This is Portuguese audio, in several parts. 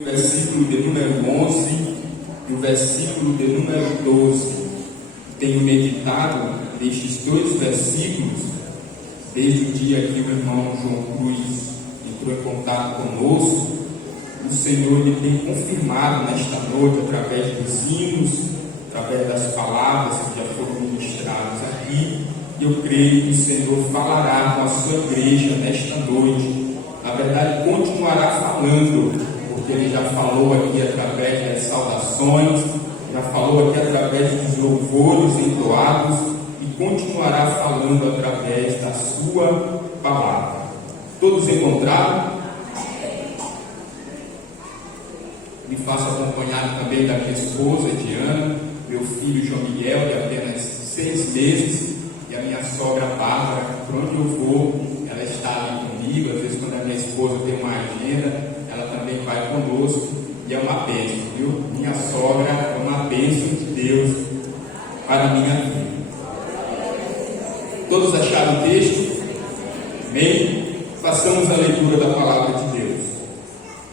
O versículo de número 11 e o versículo de número 12. Tenho meditado nestes dois versículos desde o dia que o irmão João Cruz entrou em contato conosco. O Senhor me tem confirmado nesta noite, através dos hinos, através das palavras que já foram ministradas aqui. Eu creio que o Senhor falará com a sua igreja nesta noite. Na verdade, continuará falando, porque Ele já falou aqui através das saudações, já falou aqui através dos louvores entoados e continuará falando através da sua palavra. Todos encontraram? Me faço acompanhado também da minha esposa Diana, meu filho João Miguel, de apenas 6 meses, e a minha sogra Bárbara. Por onde eu vou, ela está ali comigo. Às vezes, quando a minha esposa tem uma agenda, ela também vai conosco, e é uma bênção, viu? Minha sogra é uma bênção de Deus para a minha vida. Todos acharam o texto? Amém? Façamos a leitura da palavra de Deus.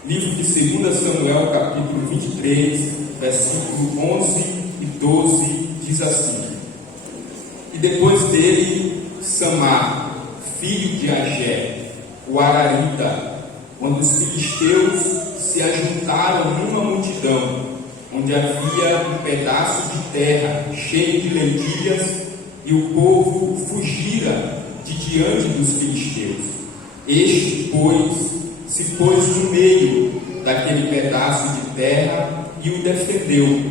Livro de 2 Samuel, capítulo 23, versículo 11 e 12, diz assim: E depois dele, Samar, filho de Agé, o Ararita, quando os filisteus se ajuntaram numa multidão, onde havia um pedaço de terra cheio de lentilhas, e o povo fugira de diante dos filisteus. Este, pois, se pôs no meio daquele pedaço de terra e o defendeu,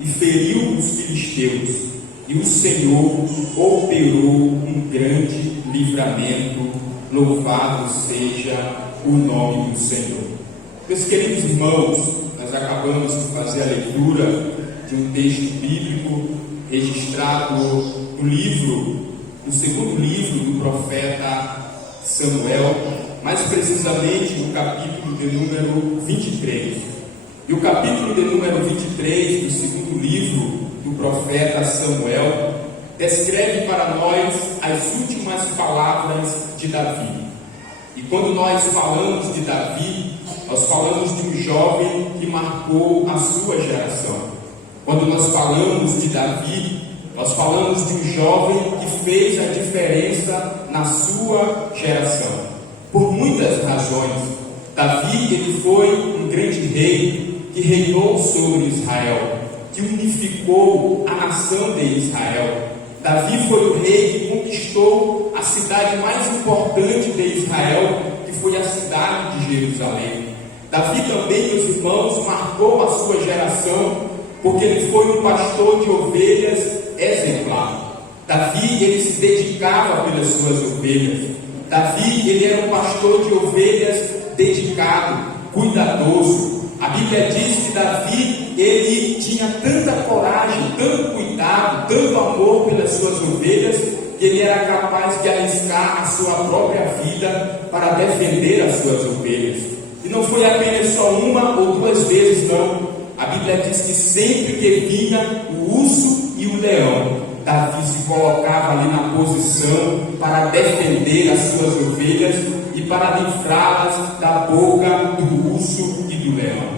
e feriu os filisteus, e o Senhor operou um grande livramento. Louvado seja o nome do Senhor. Meus queridos irmãos, nós acabamos de fazer a leitura de um texto bíblico registrado no segundo livro do profeta Samuel, mais precisamente no capítulo de número 23. E o capítulo de número 23 do segundo livro do profeta Samuel descreve para nós as últimas palavras de Davi. E quando nós falamos de Davi, nós falamos de um jovem que marcou a sua geração. Quando nós falamos de Davi, nós falamos de um jovem que fez a diferença na sua geração. Por muitas razões, Davi ele foi um grande rei que reinou sobre Israel, que unificou a nação de Israel. Davi foi o rei que conquistou a cidade mais importante de Israel, que foi a cidade de Jerusalém. Davi também, meus irmãos, marcou a sua geração, porque ele foi um pastor de ovelhas exemplar. Davi, ele se dedicava pelas suas ovelhas. Davi, ele era um pastor de ovelhas dedicado, cuidadoso. A Bíblia diz que Davi, ele tinha tanta coragem, tanto cuidado, tanto amor pelas suas ovelhas, que ele era capaz de arriscar a sua própria vida para defender as suas ovelhas. E não foi apenas só uma ou duas vezes, não. A Bíblia diz que sempre que vinha o urso e o leão, Davi se colocava ali na posição para defender as suas ovelhas e para livrá-las da boca do urso e do leão.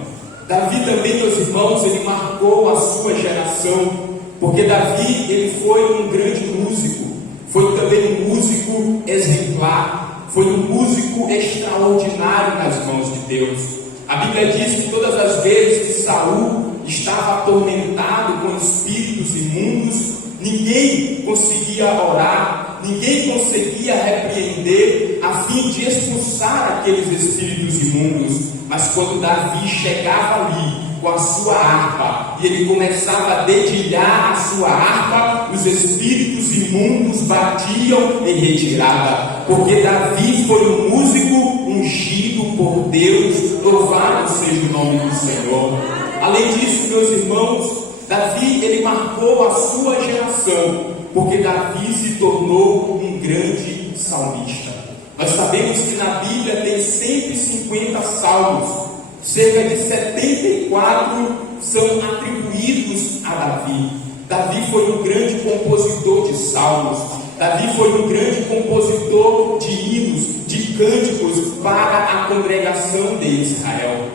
Davi também, meus irmãos, ele marcou a sua geração, porque Davi, ele foi um grande músico, foi também um músico exemplar, foi um músico extraordinário nas mãos de Deus. A Bíblia diz que todas as vezes que Saul estava atormentado com espíritos imundos, ninguém conseguia orar, ninguém conseguia repreender a fim de expulsar aqueles espíritos imundos. Mas quando Davi chegava ali com a sua harpa e ele começava a dedilhar a sua harpa, os espíritos imundos batiam em retirada, porque Davi foi um músico ungido por Deus. Louvado seja o nome do Senhor. Além disso, meus irmãos, Davi, ele marcou a sua geração, porque Davi se tornou um grande salmista. Nós sabemos que na Bíblia tem 150 salmos, cerca de 74 são atribuídos a Davi. Davi foi um grande compositor de salmos, Davi foi um grande compositor de hinos, de cânticos para a congregação de Israel.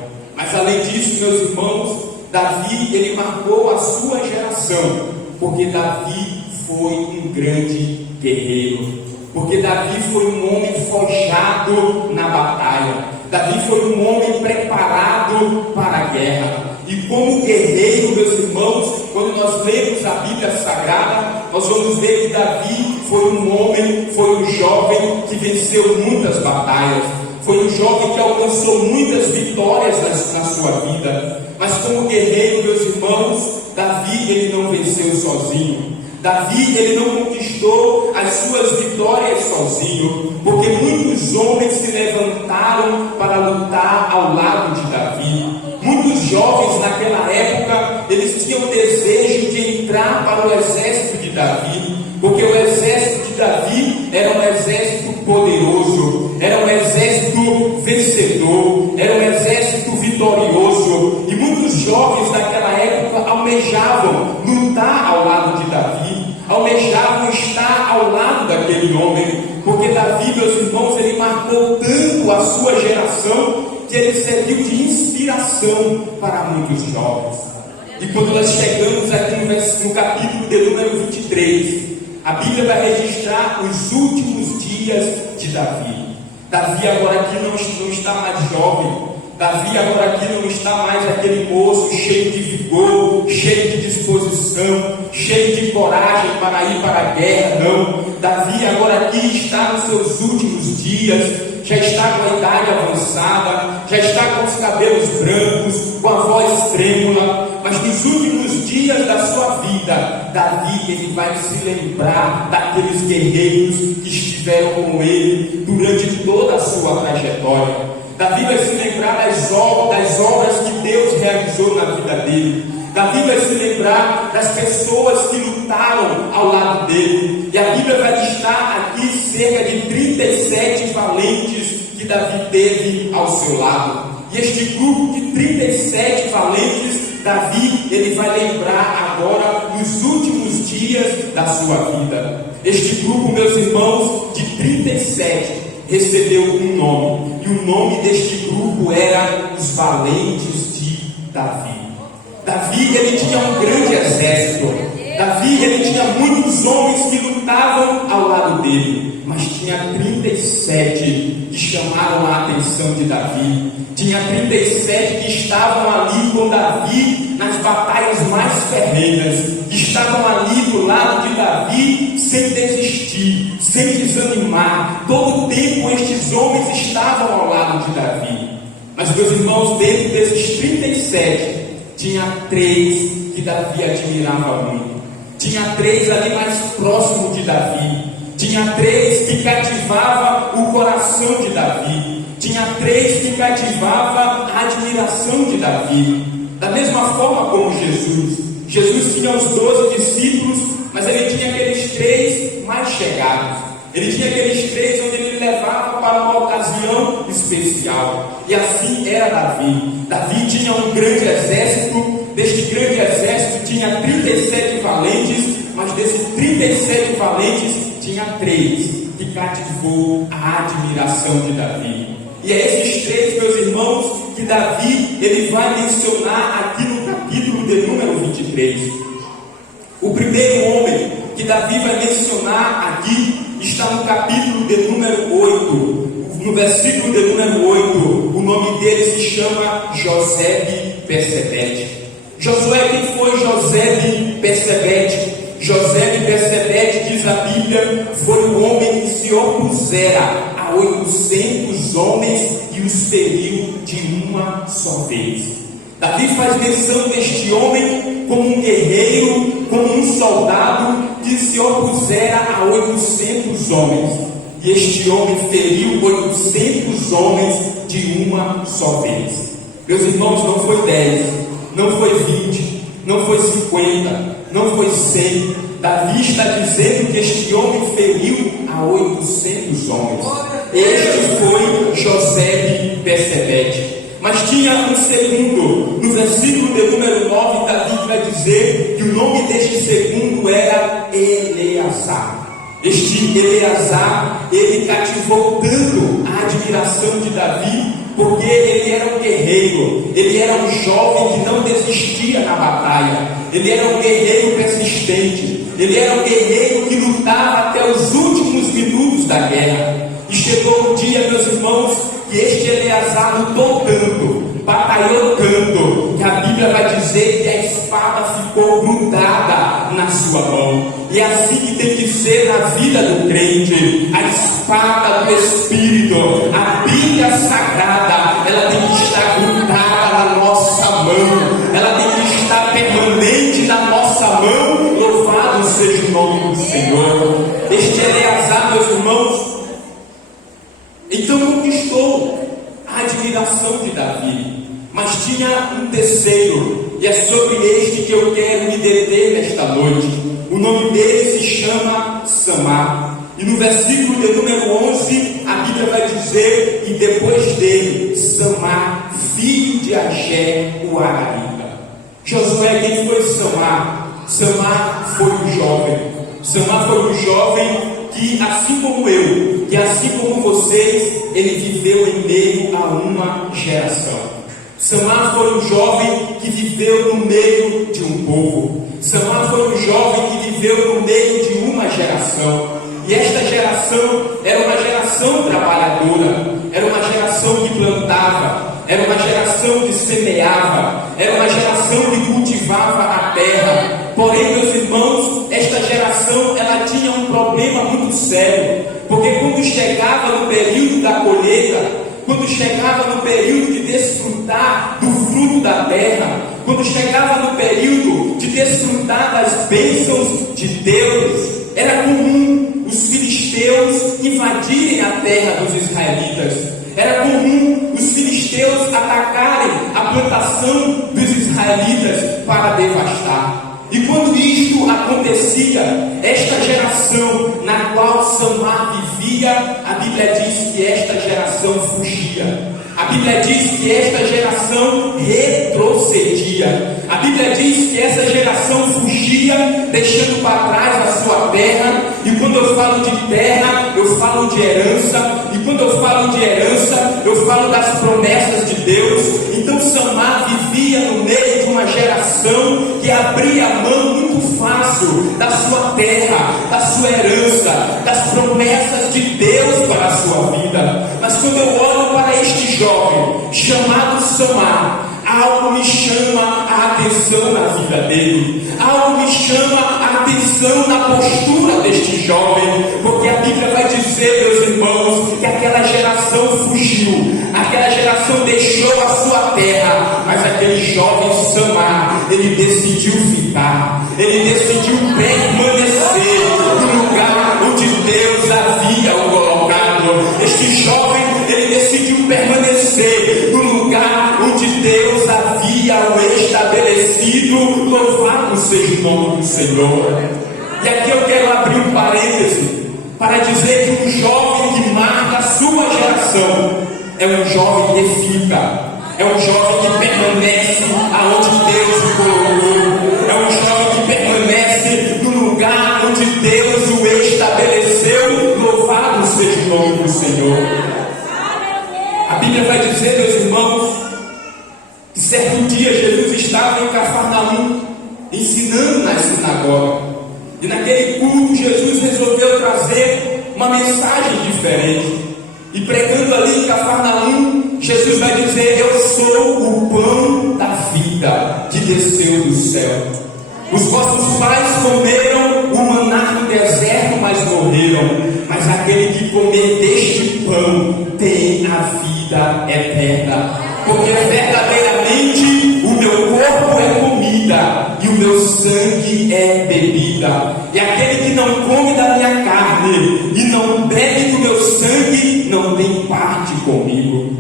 Mas além disso, meus irmãos, Davi, ele marcou a sua geração, porque Davi foi um grande guerreiro, porque Davi foi um homem forjado na batalha, Davi foi um homem preparado para a guerra. E como guerreiro, meus irmãos, quando nós lemos a Bíblia Sagrada, nós vamos ver que Davi foi um homem, foi um jovem que venceu muitas batalhas, foi um jovem que alcançou muitas vitórias na sua vida. Mas como guerreiro, meus irmãos, Davi, ele não venceu sozinho. Davi, ele não conquistou as suas vitórias sozinho, porque muitos homens se levantaram para lutar ao lado de Davi. Muitos jovens naquela época, eles tinham desejo de entrar para o exército de Davi, porque o exército de Davi era um exército poderoso, era um exército vencedor, era um exército vitorioso, e muitos jovens naquela época almejavam lutar ao lado de Davi, almejavam estar ao lado daquele homem, porque Davi, meus irmãos, ele marcou tanto a sua geração, que ele serviu de inspiração para muitos jovens. E quando nós chegamos aqui no capítulo de número 23, a Bíblia vai registrar os últimos dias de Davi. Davi agora aqui não está mais jovem. Davi agora aqui não está mais aquele moço cheio de vigor, cheio de disposição, cheio de coragem para ir para a guerra, não. Davi agora aqui está nos seus últimos dias, já está com a idade avançada, já está com os cabelos brancos, com a voz trêmula, mas nos últimos dias da sua vida, Davi, ele vai se lembrar daqueles guerreiros que estiveram com ele durante toda a sua trajetória. Davi vai se lembrar das obras que Deus realizou na vida dele. Davi vai se lembrar das pessoas que lutaram ao lado dele. E a Bíblia vai listar aqui cerca de 37 valentes que Davi teve ao seu lado. E este grupo de 37 valentes, Davi, ele vai lembrar agora nos últimos dias da sua vida. Este grupo, meus irmãos, de 37 recebeu um nome, e o nome deste grupo era os valentes de Davi. Davi, ele tinha um grande exército. Davi, ele tinha muitos homens que lutavam ao lado dele, mas tinha 37 que chamaram a atenção de Davi. Tinha 37 que estavam ali com Davi nas batalhas mais ferrenhas, que estavam ali do lado de Davi sem desistir, sem desanimar. Todo o tempo estes homens estavam ao lado de Davi. Mas, meus irmãos, dentro desses 37, tinha 3 que Davi admirava muito. Tinha 3 ali mais próximo de Davi. Tinha 3 que cativava o coração de Davi. Tinha 3 que cativava a admiração de Davi. Da mesma forma como Jesus. Jesus tinha os 12 discípulos, mas ele tinha aqueles 3 mais chegados. Ele tinha aqueles 3 onde ele levava para uma ocasião especial. E assim era Davi. Davi tinha um grande exército. Deste grande exército tinha 37 valentes, mas desses 37 valentes tinha 3 que cativou a admiração de Davi. E é esses 3, meus irmãos, que Davi ele vai mencionar aqui no capítulo de número 23. O primeiro homem que Davi vai mencionar aqui está no capítulo de número 8. No versículo de número 8, o nome dele se chama Josebe-Bessebete. Josué, quem foi Josebe-Bessebete? Josebe-Bessebete, diz a Bíblia, foi o homem que se opusera a 800 homens e os feriu de uma só vez. Davi faz menção deste homem como um guerreiro, como um soldado que se opusera a 800 homens. E este homem feriu 800 homens de uma só vez. Meus irmãos, não foi 10, não foi 20, não foi 50, não foi 100. Davi está dizendo que este homem feriu a 800 homens. Este foi Josebe-Bessebete. Mas tinha um segundo. No versículo de número 9, Davi vai dizer que o nome deste segundo era Eleazar. Este Eleazar, ele cativou tanto a admiração de Davi, porque ele era um guerreiro, ele era um jovem que não desistia na batalha, ele era um guerreiro persistente, ele era um guerreiro que lutava até os últimos minutos da guerra. E chegou um dia, meus irmãos, que este Eleazar lutou tanto, batalhou tanto, que a Bíblia vai dizer que a espada ficou grudada na sua mão. E é assim que tem que ser na vida do crente. A espada do Espírito, a Bíblia Sagrada, ela tem que estar grudada na nossa mão, ela tem que estar permanente na nossa mão. Louvado seja o nome do Senhor. Este Eleazar, meus irmãos, então conquistou a admiração de Davi, mas tinha um terceiro, e é sobre este que eu quero me deter nesta noite. O nome dele se chama Samar, e no versículo de número 11 a Bíblia vai dizer: e depois dele, Samar, filho de Agé, o Ararita. Josué, quem foi Samar? Samar foi um jovem. Samar foi um jovem que, assim como eu, que assim como vocês, ele viveu em meio a uma geração. Samar foi um jovem que viveu no meio de um povo. Samar foi um jovem que viveu no meio de uma geração. E esta geração era uma geração trabalhadora, era uma geração que plantava, era uma geração que semeava, era uma geração que cultivava a terra. Porém, meus irmãos, esta geração ela tinha um problema muito sério, porque quando chegava no período da colheita, quando chegava no período de desfrutar do fruto da terra, quando chegava no período de desfrutar das bênçãos de Deus, era comum os filisteus invadirem a terra dos israelitas. Era comum os filisteus atacarem a plantação dos israelitas para devastar. E quando isto acontecia, esta geração na qual Samar vivia, a Bíblia diz que esta geração fugia. A Bíblia diz que esta geração retrocedia. A Bíblia diz que essa geração fugia, deixando para trás a sua terra. E quando eu falo de terra, eu falo de herança. E quando eu falo de herança, eu falo das promessas de Deus. Então Samar vivia no meio de uma geração que abria a mão muito fácil da sua terra, da sua herança, das promessas de Deus para a sua vida. Mas quando eu olho para este jovem chamado Samar, algo me chama a atenção na vida dele, algo me chama a atenção na postura deste jovem, porque a Bíblia vai dizer, meus irmãos, que aquela geração fugiu, aquela geração deixou a sua terra, mas aquele jovem Samar, ele decidiu ficar, ele decidiu permanecer no lugar onde Deus havia o colocado. Este jovem, ele decidiu permanecer no lugar onde Deus havia o estabelecido. Louvado seja o nome do Senhor. E aqui eu quero abrir um parêntese para dizer que um jovem que marca a sua geração é um jovem que fica, é um jovem que permanece aonde Deus o colocou, é um jovem que permanece no lugar onde Deus o estabeleceu. Louvado seja o nome do Senhor. A Bíblia vai dizer, meus irmãos, que certo dia Jesus estava em Cafarnaum ensinando na sinagoga, e naquele culto Jesus resolveu trazer uma mensagem diferente. E pregando ali em Cafarnaum, Jesus vai dizer: eu sou o pão da vida que desceu do céu. Os vossos pais comeram o maná no deserto, mas morreram. Mas aquele que comer deste pão tem a vida eterna. Porque verdadeiramente o meu corpo é comida e o meu sangue é bebida. E aquele que não come da minha carne e não bebe do meu sangue não tem parte comigo.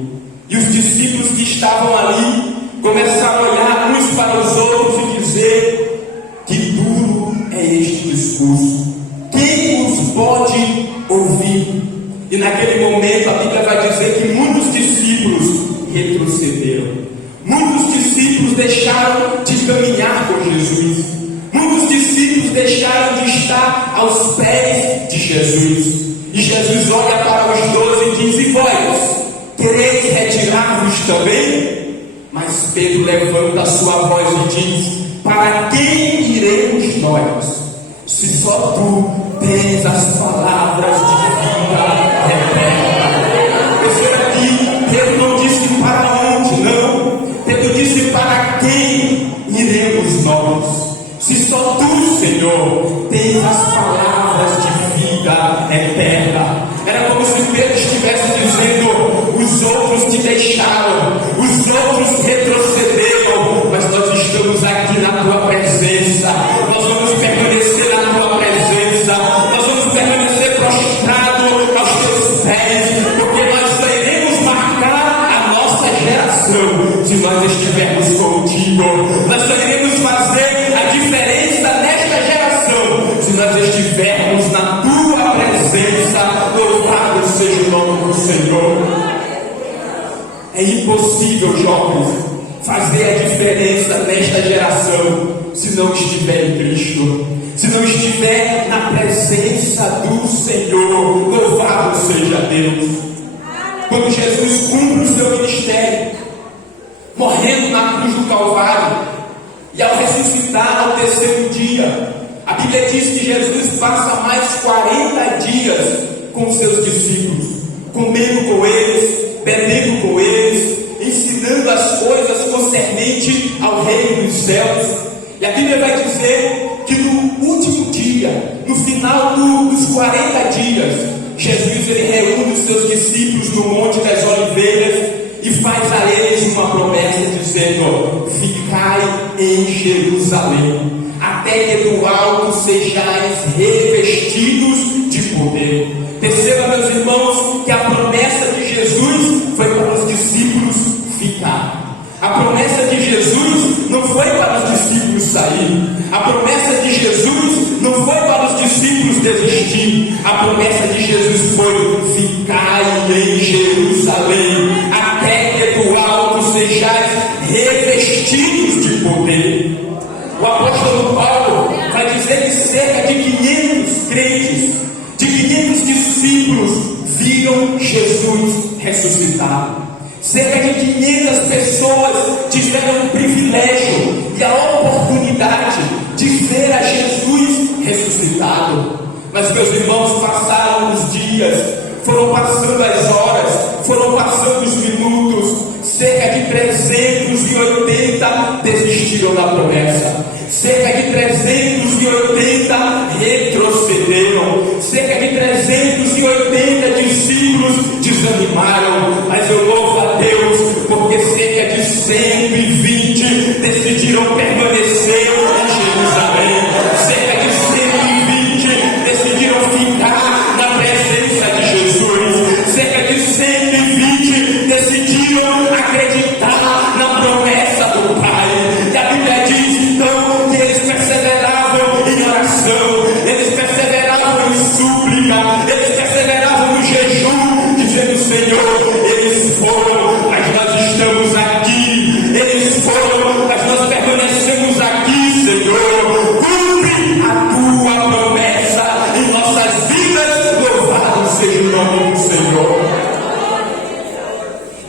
E os discípulos que estavam ali começaram a olhar uns para os outros e dizer: que duro é este discurso, quem os pode ouvir? E naquele momento a Bíblia vai dizer que muitos discípulos retrocederam. Muitos discípulos deixaram de caminhar com Jesus. Muitos discípulos deixaram de estar aos pés de Jesus. E Jesus olha para os 12 e diz: e vós, quereis podeis retirar-vos também? Mas Pedro levanta a sua voz e diz: para quem iremos nós, se só tu tens as palavras de vida eterna? Perceba que Pedro não disse para onde, não. Pedro disse: para quem iremos nós, se só tu, Senhor, tens as palavras de vida eterna? Era como se Pedro estivesse dizendo: os outros te deixaram, os outros retrocederam, mas nós estamos aqui na tua presença, nós vamos permanecer na tua presença, nós vamos permanecer prostrados aos teus pés, porque nós só iremos marcar a nossa geração se nós estivermos contigo. Nós só iremos fazer a diferença nesta geração se nós estivermos na tua presença. Louvado seja o nome do Senhor. É impossível, jovens, fazer a diferença nesta geração se não estiver em Cristo, se não estiver na presença do Senhor. Louvado seja Deus. Quando Jesus cumpre o seu ministério, morrendo na cruz do Calvário, e ao ressuscitar ao terceiro dia, a Bíblia diz que Jesus passa mais 40 dias com os seus discípulos, comendo com eles, bebendo com eles, ensinando as coisas concernentes ao reino dos céus. E a Bíblia vai dizer que no último dia, no final dos 40 dias, Jesus ele reúne os seus discípulos no Monte das Oliveiras e faz a eles uma promessa dizendo: ficai em Jerusalém, até que do alto sejais revestidos de poder. Perceba, meus irmãos, que a promessa de Jesus foi para os discípulos ficar. A promessa de Jesus não foi para os discípulos sair. A promessa de Jesus não foi para os discípulos desistir. A promessa de Jesus foi: ficai em Jerusalém, até que do alto sejais revestidos de poder. O apóstolo Paulo vai dizer que cerca de 500 crentes, de 500 discípulos viram Jesus ressuscitado. Cerca de 500 pessoas tiveram o privilégio e a oportunidade de ver a Jesus ressuscitado. Mas, meus irmãos, passaram os dias, foram passando as horas, foram passando os minutos. Cerca de 380 desistiram da promessa. Cerca de 380 retrocederam. Cerca de 380 discípulos desanimaram. Mas eu louvo a Deus, porque cerca de 120 decidiram permanecer em Jerusalém. Cerca de 120 decidiram ficar na presença de Jesus. Cerca de 120 decidiram acreditar na promessa do Pai. E a Bíblia diz então que eles perseveravam em oração, eles perseveravam em súplica, eles perseveravam no jejum, dizendo: Senhor, eles foram, mas nós estamos aqui. Eles foram, mas nós permanecemos aqui, Senhor. Cumpre a tua promessa em nossas vidas. Louvado seja o nome do Senhor.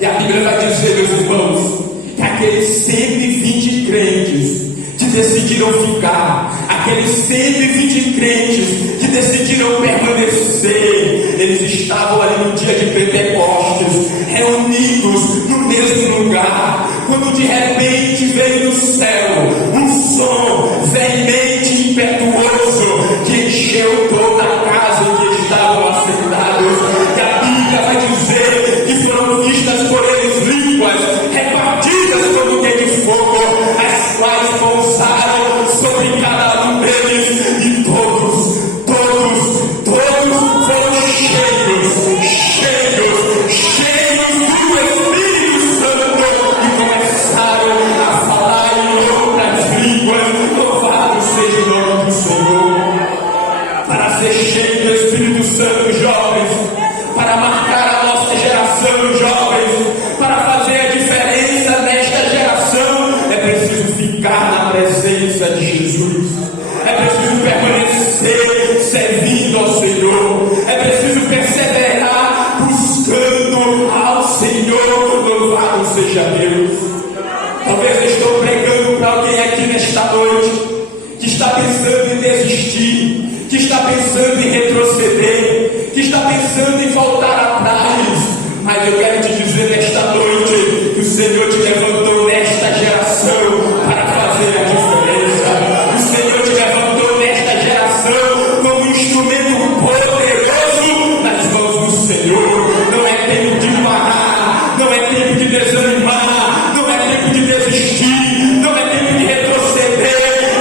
E a Bíblia vai dizer, meus irmãos, que aqueles 120 crentes que decidiram ficar, aqueles 120 crentes que decidiram permanecer, eles estavam ali no dia de Pentecostes, reunidos no mesmo lugar, quando de repente veio do céu um som veemente e impetuoso que encheu toda a casa em que estavam assentados. E a Bíblia vai dizer que foram vistas por eles línguas repartidas como que de fogo, as quais pousaram sobre cada um deles, e todos foram cheios do Espírito Santo e começaram a falar em outras línguas. Louvado seja o nome do Senhor. Para ser cheio do Espírito Santo, jovens, para marcar a nossa geração, jovens, para fazer a diferença nesta geração, é preciso ficar na presença de Jesus. É preciso permanecer servindo ao Senhor. É preciso perseverar buscando ao Senhor. nesta noite, que está pensando em desistir, que está pensando em retroceder, que está pensando em voltar atrás. Mas eu quero te dizer nesta noite que o Senhor te levantou nesta geração para fazer a diferença. O Senhor te levantou nesta geração como um instrumento poderoso nas mãos do Senhor. Não é tempo de parar, não é tempo de desanimar, não é tempo de desistir, não é tempo de retroceder,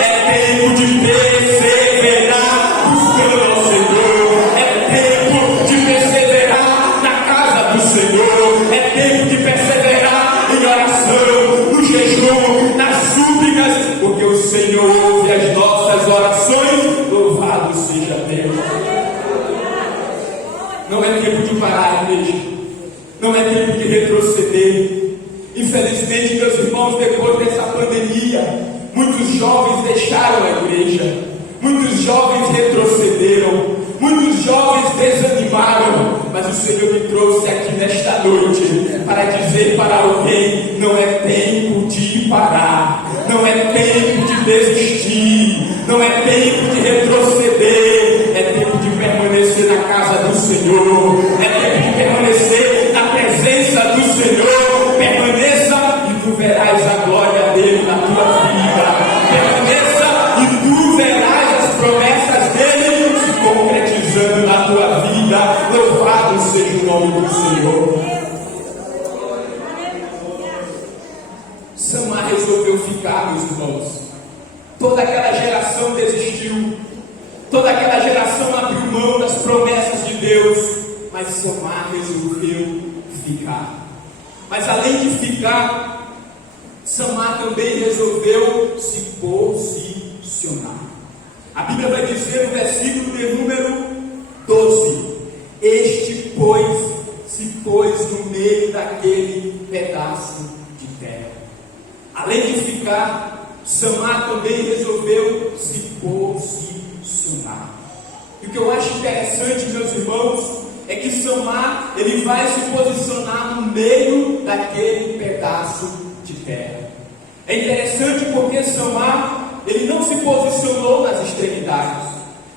é tempo de perseverar buscando ao Senhor, é tempo de perseverar na casa do Senhor, é tempo de perseverar em oração, no jejum, nas súplicas, porque o Senhor ouve as nossas orações. Louvado seja Deus. Não é tempo de parar, igreja. Não é tempo de retroceder. Infelizmente, meus irmãos, depois dessa pandemia, muitos jovens deixaram a igreja, muitos jovens retrocederam, muitos jovens desanimaram, mas o Senhor me trouxe aqui nesta noite para dizer para alguém: não é tempo de parar, não é tempo de desistir, não é tempo de retroceder, é tempo de permanecer na casa do Senhor, é tempo de permanecer na presença do Senhor. Permaneça e tu verás a glória dele na tua vida. Permaneça e tu verás as promessas dele se concretizando na tua vida. Louvado seja o nome do Senhor. Samar resolveu ficar, meus irmãos. Toda aquela geração desistiu, toda aquela geração abriu mão das promessas de Deus, mas Samar resolveu ficar. Mas além de ficar, Samar também resolveu se posicionar. A Bíblia vai dizer no versículo de número 12: este, pois, se pôs no meio daquele pedaço de terra. Além de ficar, Samar também resolveu se posicionar. E o que eu acho interessante, meus irmãos, é que Samar, ele vai se posicionar no meio daquele pedaço de terra. É interessante porque Samar, ele não se posicionou nas extremidades.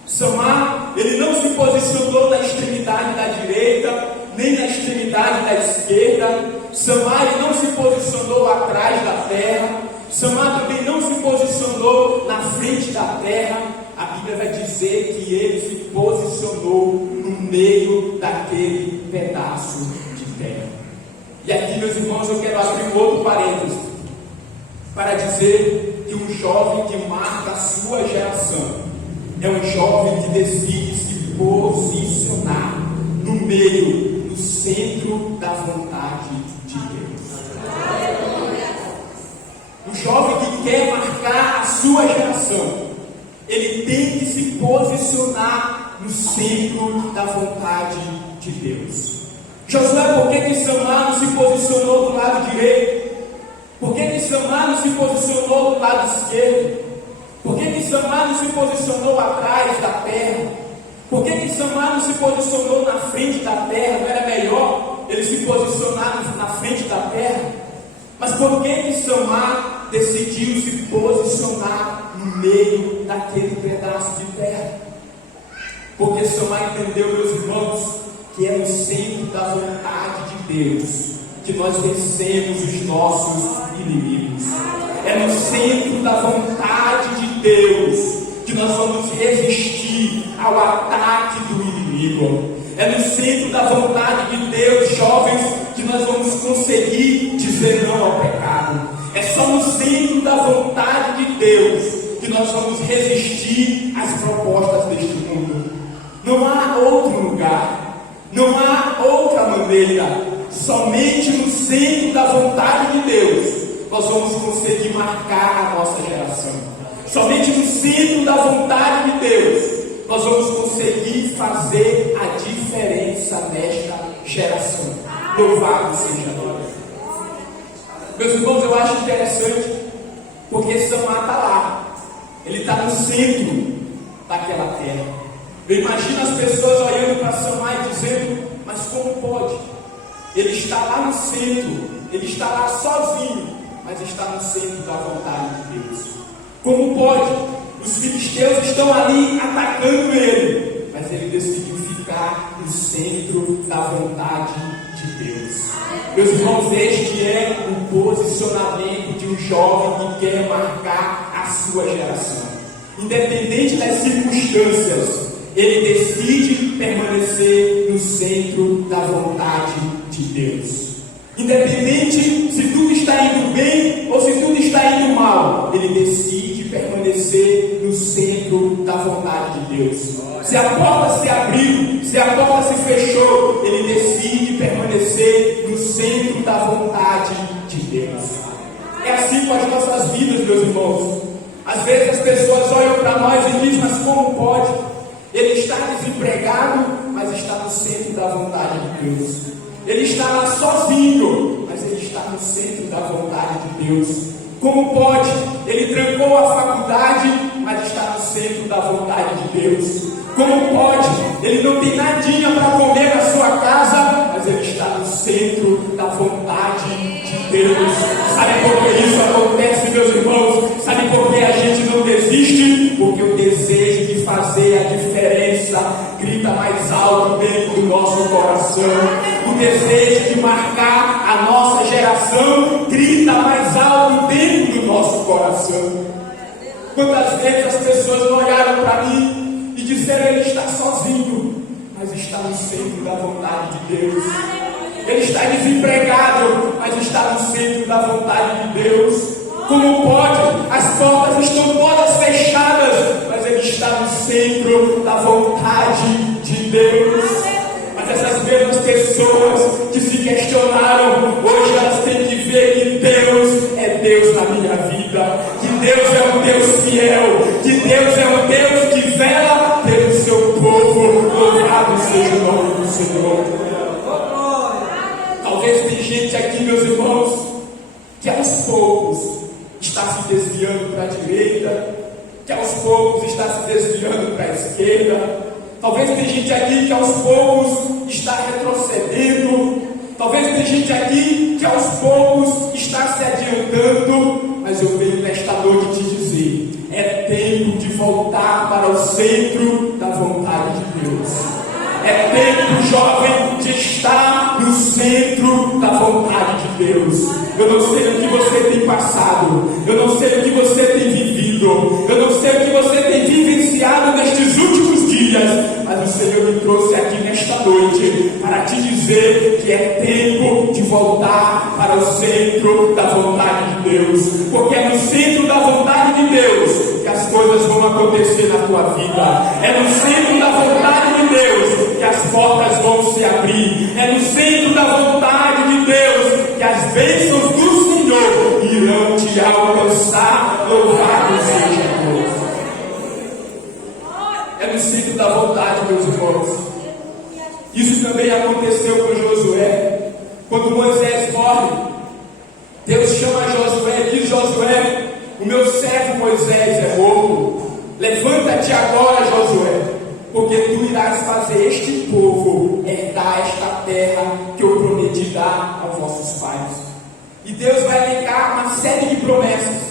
Samar, ele não se posicionou na extremidade da direita, nem na extremidade da esquerda. Samar, ele não se posicionou atrás da terra. Samar também não se posicionou na frente da terra. A Bíblia vai dizer que ele se posicionou no meio daquele pedaço de terra. E aqui, meus irmãos, eu quero abrir um outro parênteses para dizer que um jovem que marca a sua geração é um jovem que decide se posicionar no meio, no centro da vontade de Deus. Um jovem que quer marcar a sua geração, ele tem que se posicionar no centro da vontade de Deus. Josué, por que Samar não se posicionou do lado direito? Por que Samar não se posicionou do lado esquerdo? Por que Samar não se posicionou atrás da terra? Por que Samar não se posicionou na frente da terra? Não era melhor ele se posicionar na frente da terra? Mas por que Samar decidiu se posicionar no meio daquele pedaço de terra? Porque Samar entendeu, meus irmãos, que é no centro da vontade de Deus que nós vencemos os nossos inimigos. É no centro da vontade de Deus que nós vamos resistir ao ataque do inimigo. É no centro da vontade de Deus, jovens, que nós vamos conseguir dizer não ao pecado. É só no centro da vontade de Deus que nós vamos resistir às propostas deste mundo. Não há outro lugar, não há outra maneira. Somente no centro da vontade de Deus nós vamos conseguir marcar a nossa geração. Somente no centro da vontade de Deus nós vamos conseguir fazer a diferença nesta geração. Louvado seja Deus. Meus irmãos, eu acho interessante porque Samar está lá. Ele está no centro daquela terra. Eu imagino as pessoas olhando para Samar e dizendo: mas como pode? Ele está lá no centro, ele está lá sozinho, mas está no centro da vontade de Deus. Como pode? Os filisteus estão ali atacando ele, mas ele decidiu ficar no centro da vontade de Deus. Meus irmãos, este é o posicionamento de um jovem que quer marcar a sua geração. Independente das circunstâncias, ele decide permanecer no centro da vontade de Deus. Independente se tudo está indo bem ou se tudo está indo mal, ele decide permanecer no centro da vontade de Deus. Se a porta se abriu, se a porta se fechou, ele decide permanecer no centro da vontade de Deus. É assim com as nossas vidas, meus irmãos. Às vezes as pessoas olham para nós e dizem, mas como pode? Ele está desempregado, mas está no centro da vontade de Deus. Ele está lá sozinho, mas ele está no centro da vontade de Deus. Como pode? Ele trancou a faculdade, mas está no centro da vontade de Deus. Como pode? Ele não tem nadinha para comer na sua casa, mas ele está no centro da vontade de Deus. Sabe por que isso acontece, meus irmãos? Sabe por que a gente não desiste? Porque o desejo de fazer a diferença grita mais alto dentro do nosso coração. O desejo de marcar a nossa geração grita mais alto dentro do nosso coração. Quantas vezes as pessoas não olharam para mim e disseram, ele está sozinho, mas está no centro da vontade de Deus. Ele está desempregado, mas está no centro da vontade de Deus. Como pode? As portas estão todas fechadas, mas ele está no centro da vontade de Deus. Mas essas mesmas pessoas que se questionaram, hoje elas têm que ver que Deus é Deus na minha vida, que Deus é um Deus fiel, que Deus é um Deus que vela pelo seu povo. Louvado seja o nome do Senhor. Talvez tem gente aqui, meus irmãos, que aos poucos está se desviando para a direita, que aos poucos está se desviando para a esquerda. Talvez tem gente aqui que aos poucos está retrocedendo. Talvez tem gente aqui que aos poucos está se adiantando. Mas eu venho nesta noite te dizer, é tempo de voltar para o centro da vontade de Deus. É tempo, jovem, de estar no centro da vontade de Deus. Eu não sei o que você tem passado, eu não sei o que você tem vivido, eu não sei o que você tem vivenciado nestes últimos dias, mas o Senhor me trouxe aqui nesta noite para te dizer que é tempo de voltar para o centro da vontade de Deus, porque é no centro da vontade de Deus que as coisas vão acontecer na tua vida. É no centro da vontade de Deus que as portas vão se abrir. É no centro da vontade de Deus que as bênçãos do Senhor irão te alcançar. Louvado seja Deus. É no centro da vontade, meus irmãos. Isso também aconteceu com Josué. Quando Moisés morre, Deus chama Josué e diz, Josué, o meu servo Moisés é morto. Levanta-te agora, Josué, porque tu irás fazer este povo herdar esta terra que eu prometi dar aos vossos pais. E Deus vai elencar uma série de promessas.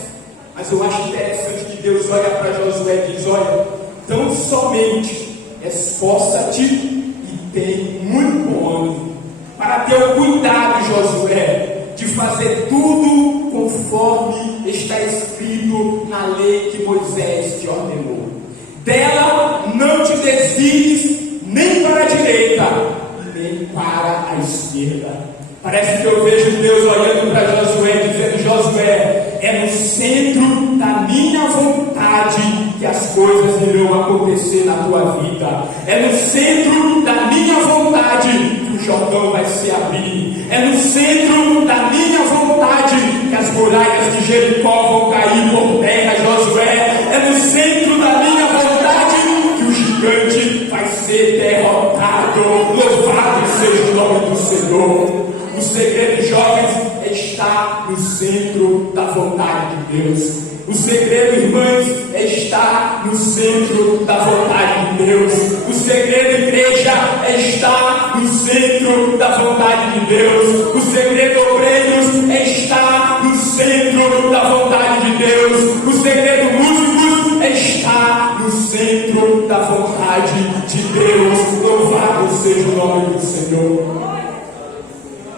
Mas eu acho interessante que Deus olha para Josué e diz, olha, tão somente esforça-te e tem muito bom ânimo, para ter o cuidado, Josué, de fazer tudo conforme está escrito na lei que Moisés te ordenou. Dela não te desvies nem para a direita, nem para a esquerda. Parece que eu vejo Deus olhando para Josué, dizendo, Josué, é no centro da minha vontade que as coisas irão acontecer na tua vida. É no centro da minha vontade que o Jordão vai se abrir. É no centro da minha vontade que as muralhas de Jericó vão cair por terra, Josué. É no centro da minha vontade que o gigante vai ser derrotado. Louvado seja o nome do Senhor. O segredo, jovens, está no centro da vontade de Deus. O segredo, irmãs, está no centro da vontade de Deus. O segredo, igreja, está no centro da vontade de Deus. O segredo, obreiros, está no centro da vontade de Deus. O segredo, centro da vontade de Deus. Louvado seja o nome do Senhor.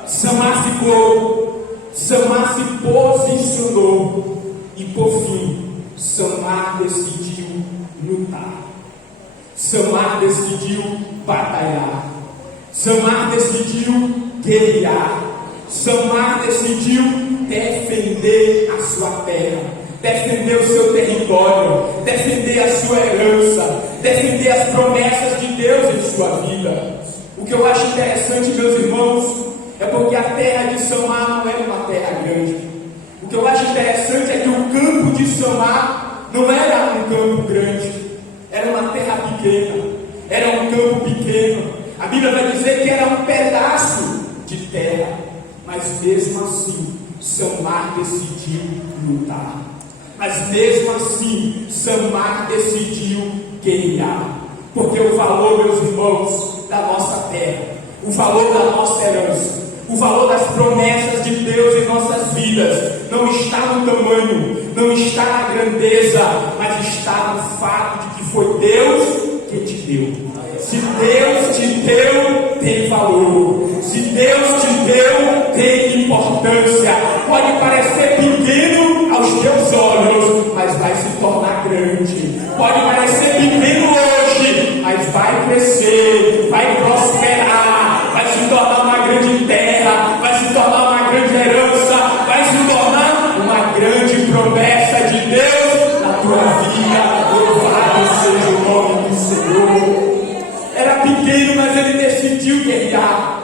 Samar se posicionou e por fim, Samar decidiu lutar. Samar decidiu batalhar. Samar decidiu guerrear. Samar decidiu defender a sua terra, defender o seu território, defender a sua herança, defender as promessas de Deus em sua vida. O que eu acho interessante, meus irmãos, é porque a terra de Samar não era uma terra grande. O que eu acho interessante é que o campo de Samar não era um campo grande, era uma terra pequena, era um campo pequeno. A Bíblia vai dizer que era um pedaço de terra, mas mesmo assim, Samar decidiu lutar. Mas mesmo assim, Samar decidiu guerrear. Porque o valor, meus irmãos, da nossa terra, o valor da nossa herança, o valor das promessas de Deus em nossas vidas não está no tamanho, não está na grandeza, mas está no fato de que foi Deus que te deu. Se Deus te deu, tem valor. Se Deus te deu, tem importância. Pode parecer pequeno aos teus olhos, mas vai se tornar grande. Pode parecer pequeno hoje, mas vai crescer, vai prosperar, vai se tornar uma grande terra, vai se tornar uma grande herança, vai se tornar uma grande promessa de Deus na tua vida. Louvado seja o nome do Senhor. Era pequeno, mas ele decidiu guerrear.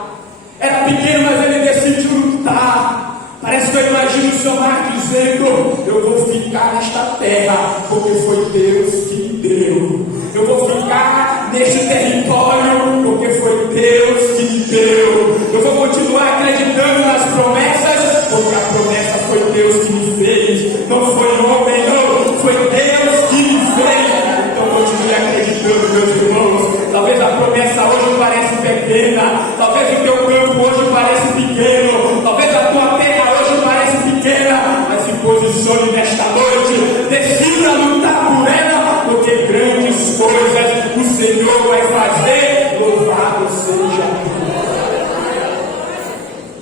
Era pequeno, mas ele decidiu lutar. Parece que eu imagino o Samar dizendo: eu vou ficar nesta terra, porque foi Deus que me deu. Eu vou ficar neste território, porque foi Deus que me deu. Eu vou continuar acreditando nas promessas, porque a promessa foi Deus que me fez. Não foi homem, não. Foi Deus que me fez. Então continue acreditando, meus irmãos. Talvez a promessa hoje pareça pequena, talvez o teu campo hoje pareça pequeno, talvez a tua terra hoje pareça pequena, mas se posicione nesta noite, decida lutar por ela, porque grandes coisas o Senhor vai fazer. Louvado seja Deus.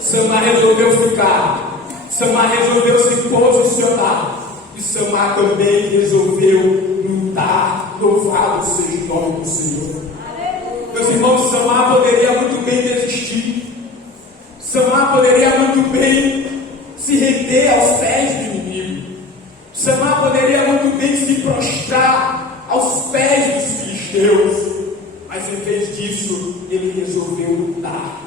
Samar resolveu ficar, Samar resolveu se posicionar, e Samar também resolveu lutar. Louvado seja o nome do Senhor. Meus irmãos, Samar poderia muito bem desistir. Samar poderia muito bem se render aos pés do inimigo. Samar poderia muito bem se prostrar aos pés dos filisteus. Mas em vez disso, ele resolveu lutar.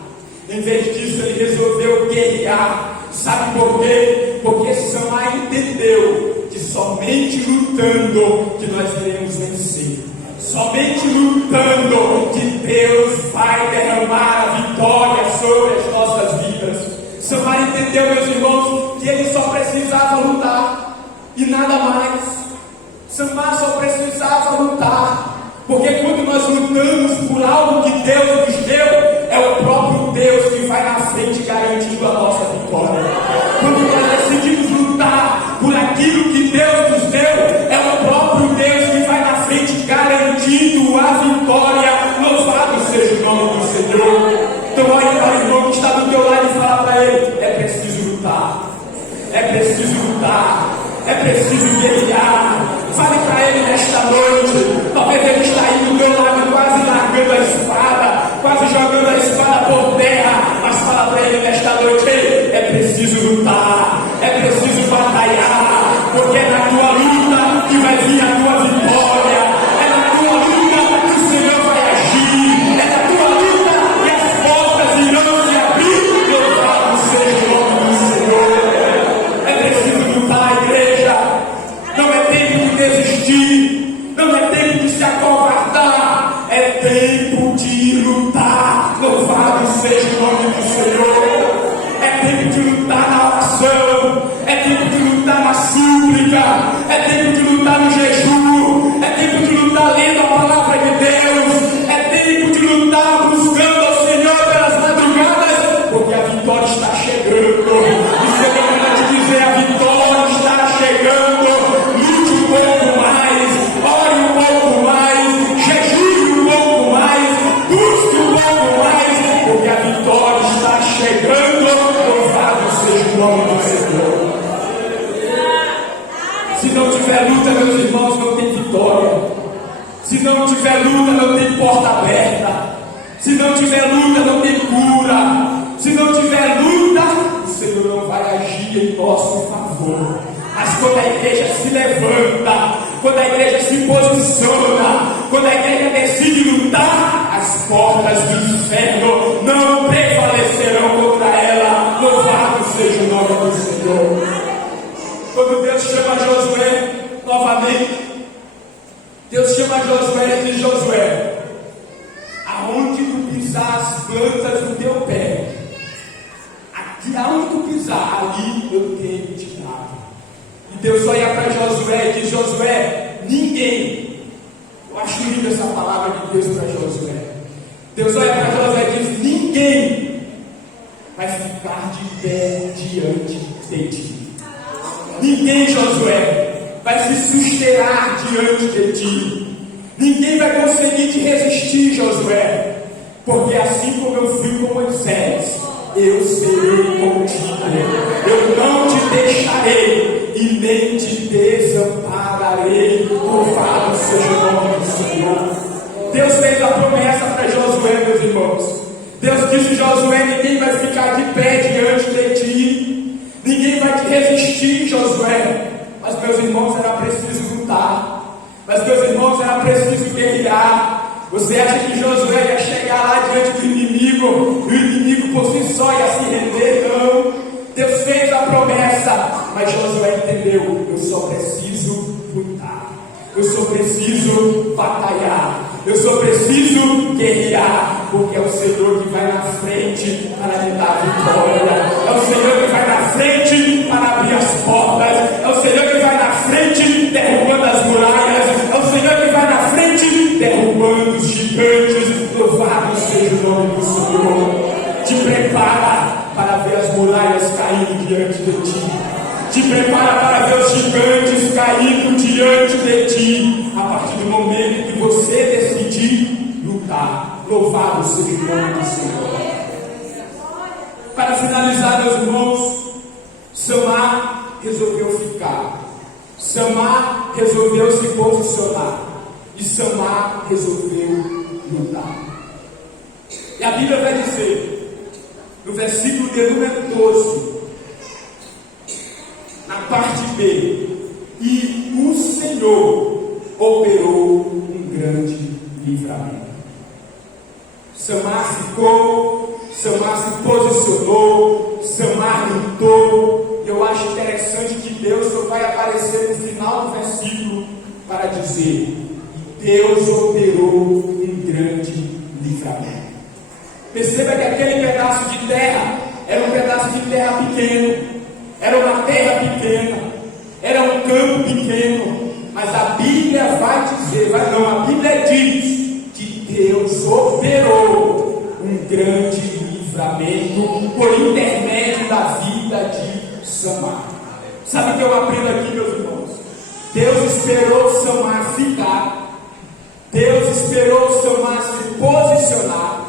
Em vez disso, ele resolveu guerrear. Sabe por quê? Porque Samar entendeu que somente lutando que nós iremos vencer. Somente lutando que Deus vai derramar a vitória sobre as nossas vidas. Samar entendeu, meus irmãos, que ele só precisava lutar e nada mais. Samar só precisava lutar, porque quando nós lutamos por algo que Deus nos deu, é o próprio Deus que vai na frente garantindo a nossa vitória. Quando nós decidimos lutar por aquilo que Deus nos deu, é o próprio Deus que vai na frente garantindo a vitória. Louvado seja o nome do Senhor. Então olhe para o irmão que está do teu lado e fala para ele: é preciso lutar, é preciso lutar, é preciso guerrear. Fale para ele nesta noite. Talvez ele está aí do teu lado quase largando a espada, quase jogando a espada por terra, mas fala para ele nesta noite: é preciso lutar, é preciso batalhar, porque é na tua luta que vai vir a tua vitória, é na tua luta que o Senhor vai agir, é na tua luta que as portas irão se abrir. Louvado seja o nome do Senhor. É preciso lutar, igreja. Não é tempo de desistir, não é tempo de se acovardar, é tempo de lutar. Louvado seja o nome do Senhor. É tempo de lutar na oração, é tempo de lutar na súplica, é tempo de lutar no jejum, é tempo de lutar lendo a palavra de Deus, é tempo de lutar buscando ao Senhor pelas madrugadas, porque a vitória está chegando. E o Senhor vai te dizer: a vitória está chegando. Lute um pouco mais, ore um pouco mais. Se não tiver luta, meus irmãos, não tem vitória. Se não tiver luta, não tem porta aberta. Se não tiver luta, não tem cura. Se não tiver luta, o Senhor não vai agir em nosso favor. Mas quando a igreja se levanta, quando a igreja se posiciona, quando a igreja decide lutar, as portas do inferno não prevalecerão contra ela. Louvado seja o nome do Senhor. Quando Deus chama Josué novamente, Deus chama Josué e diz: Josué, aonde tu pisar as plantas do teu pé, aqui aonde tu pisar, ali eu tenho te dado. E Deus olha para Josué e diz: Josué, ninguém, eu acho linda essa palavra de Deus para Josué. Deus olha para Josué e diz: ninguém vai ficar de pé diante de ti. Ninguém, Josué, vai se sustentar diante de ti. Ninguém vai conseguir te resistir, Josué, porque assim como eu fui com Moisés, eu serei contigo. Eu não te deixarei e nem te desampararei. Louvado seja o nome do Senhor. Deus fez a promessa para Josué, meus irmãos. Deus disse: Josué, ninguém vai ficar de pé diante de ti. Ninguém vai te resistir, Josué. Mas, meus irmãos, era preciso lutar. Mas, meus irmãos, era preciso guerrear. Você acha que Josué ia chegar lá diante do inimigo e o inimigo por si só ia se render? Não. Deus fez a promessa, mas Josué entendeu: eu só preciso lutar, eu só preciso batalhar, eu só preciso guerrear, porque é o Senhor que vai na frente para me dar vitória, é o Senhor que vai na frente para abrir as portas, é o Senhor que vai na frente derrubando as muralhas, é o Senhor que vai na frente derrubando os gigantes. Louvado seja o nome do Senhor. Te prepara para ver as muralhas caindo diante de ti. Te prepara para ver os gigantes caindo diante de ti, a partir do momento que você decidir lutar. Louvado seja o nome do Senhor. Para finalizar, meus irmãos, Samar resolveu ficar. Samar resolveu se posicionar. E Samar resolveu lutar. E a Bíblia vai dizer, no versículo de número 12, na parte B: e o Senhor operou um grande livramento. Samar ficou, Samar se posicionou, Samar lutou. Eu acho interessante que Deus só vai aparecer no final do versículo para dizer: Deus operou um grande livramento. Perceba que aquele pedaço de terra era um pedaço de terra pequeno, era uma terra pequena, era um campo pequeno, mas a Bíblia vai dizer, a Bíblia diz que Deus operou um grande livramento por intermédio da vida de Samar. Sabe o que eu aprendo aqui, meus irmãos? Deus esperou Samar ficar, Deus esperou Samar se posicionar,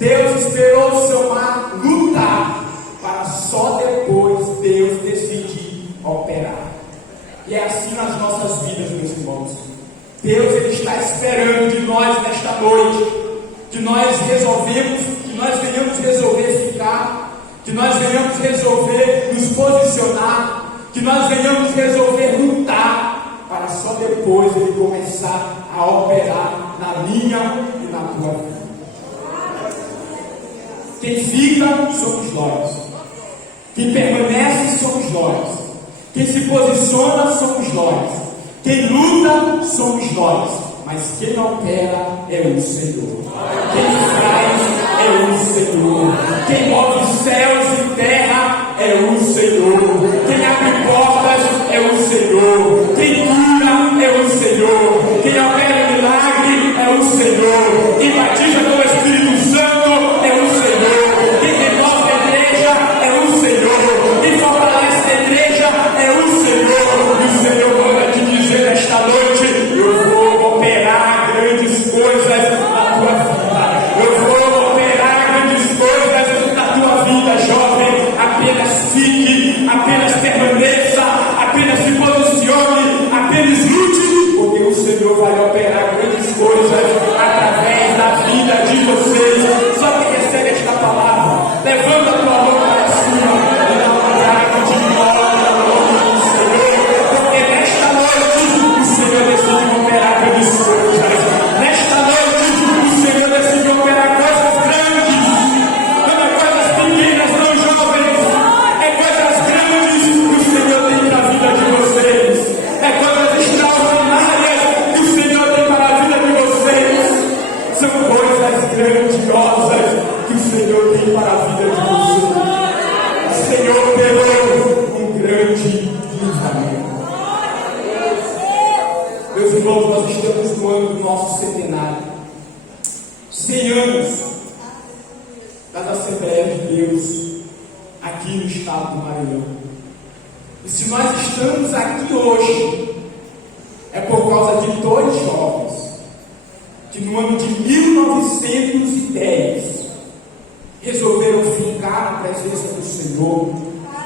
Deus esperou Samar lutar, para só depois Deus decidir operar. E é assim nas nossas vidas, meus irmãos. Deus, Ele está esperando de nós nesta noite, que nós venhamos resolver ficar, que nós venhamos resolver nos posicionar, que nós venhamos resolver lutar, para só depois Ele começar a operar na minha e na tua vida. Quem fica, somos nós. Quem permanece, somos nós. Quem se posiciona, somos nós. Quem luta, somos nós. Mas quem opera é o Senhor. Quem faz é o Senhor. Quem move céus e terra é o Senhor. Quem abre portas é o Senhor. Quem cura é o Senhor. Quem opera milagre é o Senhor. Quem batiza com o Espírito Santo é o Senhor. Quem renova a igreja é o Senhor. Quem fortalece a igreja é o Senhor. E o Senhor manda te dizer nesta noite: eu vou operar grandes coisas na tua vida. Eu vou operar grandes coisas na tua vida, jovem. apenas lute, porque o Senhor vai operar grandes coisas através da vida de vocês. Só que recebe esta palavra, levanta a tua mão para cima e dá uma grata de glória ao nome do Senhor, porque nesta noite o Senhor decidiu operar grandes coisas. Nesta noite o Senhor decidiu operar coisas grandes, não é coisas pequenas, não jovens, é coisas grandes que o Senhor tem para a vida de vocês, é coisas extraordinárias que o Senhor tem para a vida de vocês, são coisas grandiosas que o Senhor tem para a vida de vocês. O Senhor deu um grande livramento. Meus irmãos, nós estamos no ano do nosso centenário. 100 anos das Assembleias de Deus aqui no estado do Maranhão. E se nós estamos aqui hoje, é por causa de dois jovens que no ano de 1910 resolveram ficar na presença do Senhor,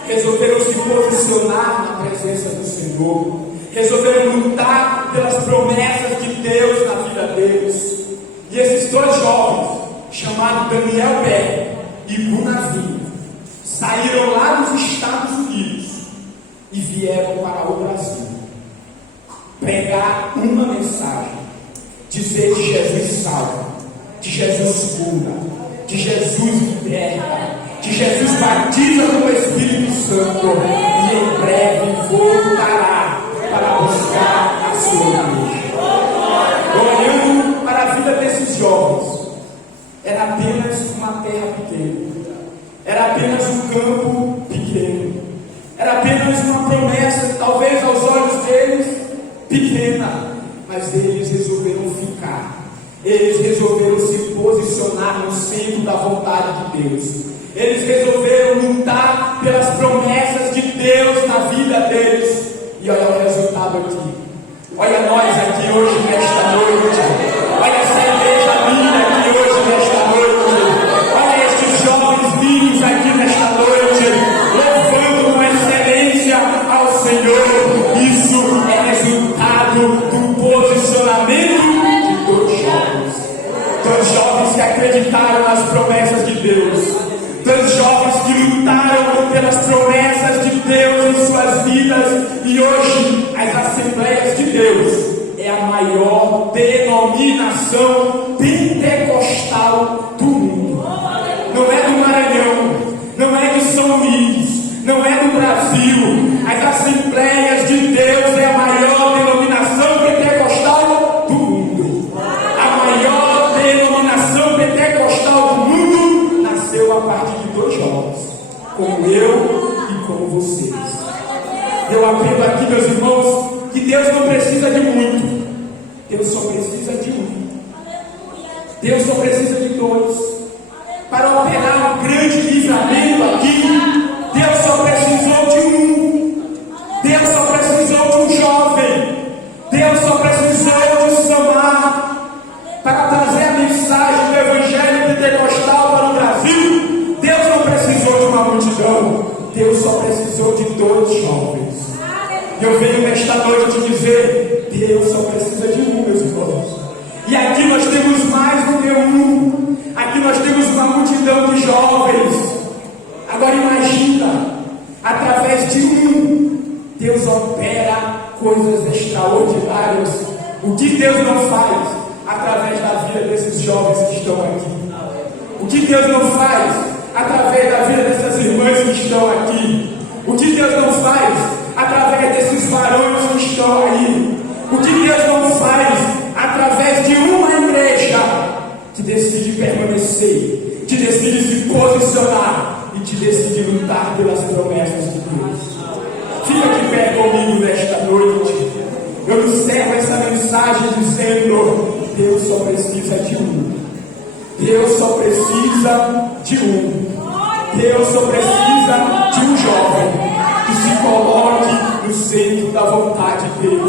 resolveram se posicionar na presença do Senhor, resolveram lutar pelas promessas de Deus na vida deles. E esses dois jovens, chamados Daniel Beck e Gunavinho, saíram lá dos Estados Unidos e vieram para o Brasil pregar uma mensagem, dizer que Jesus salva, que Jesus cura, que Jesus liberta, que Jesus batiza com o Espírito Santo e em breve voltará para buscar a sua igreja. Olhando para a vida desses jovens, era apenas uma terra pequena, era apenas um campo pequeno, era apenas uma promessa, talvez aos olhos deles pequena, mas eles resolveram ficar, eles resolveram se posicionar no centro da vontade de Deus, eles resolveram lutar pelas promessas de Deus na vida deles. E olha o resultado aqui, olha nós aqui hoje nesta noite, olha essa igreja linda aqui hoje nesta noite, olha estes jovens lindos aqui nesta noite, louvando com excelência ao Senhor. Isso é resultado do posicionamento de dois jovens que acreditaram nas promessas de Deus, dois jovens que lutaram pelas promessas de Deus em suas vidas. E hoje as Assembleias de Deus é a maior denominação pentecostal do mundo. Não é do Maranhão, não é de São Luís, não é do Brasil. As Assembleias de Deus é a maior denominação pentecostal do mundo. A maior denominação pentecostal do mundo nasceu a partir de dois jovens, como eu e como vocês. Eu aprendo aqui, meus irmãos, que Deus não precisa de muito, Deus só precisa de um. Deus só precisa de dois. Para operar um grande livramento aqui, Deus só precisou de um. Deus só precisou de um jovem. Deus só precisou de Samar para trazer a mensagem do Evangelho pentecostal para o Brasil. Deus não precisou de uma multidão, Deus só precisou de dois jovens. Eu venho nesta noite te dizer, Deus só precisa de um, meus irmãos. E aqui nós temos mais do que um. Aqui nós temos uma multidão de jovens. Agora imagina, através de um, Deus opera coisas extraordinárias. O que Deus não faz através da vida desses jovens que estão aqui? O que Deus não faz através da vida dessas irmãs que estão aqui? O que Deus não faz através desses varões que estão aí? O que Deus não faz através de uma igreja que decide permanecer, que decide se posicionar e que decide lutar pelas promessas de Deus? Fica de pé comigo nesta noite. Eu encerro essa mensagem dizendo: Deus só precisa de um. Deus só precisa de um. Deus só precisa de um jovem que se coloque no centro da vontade dele.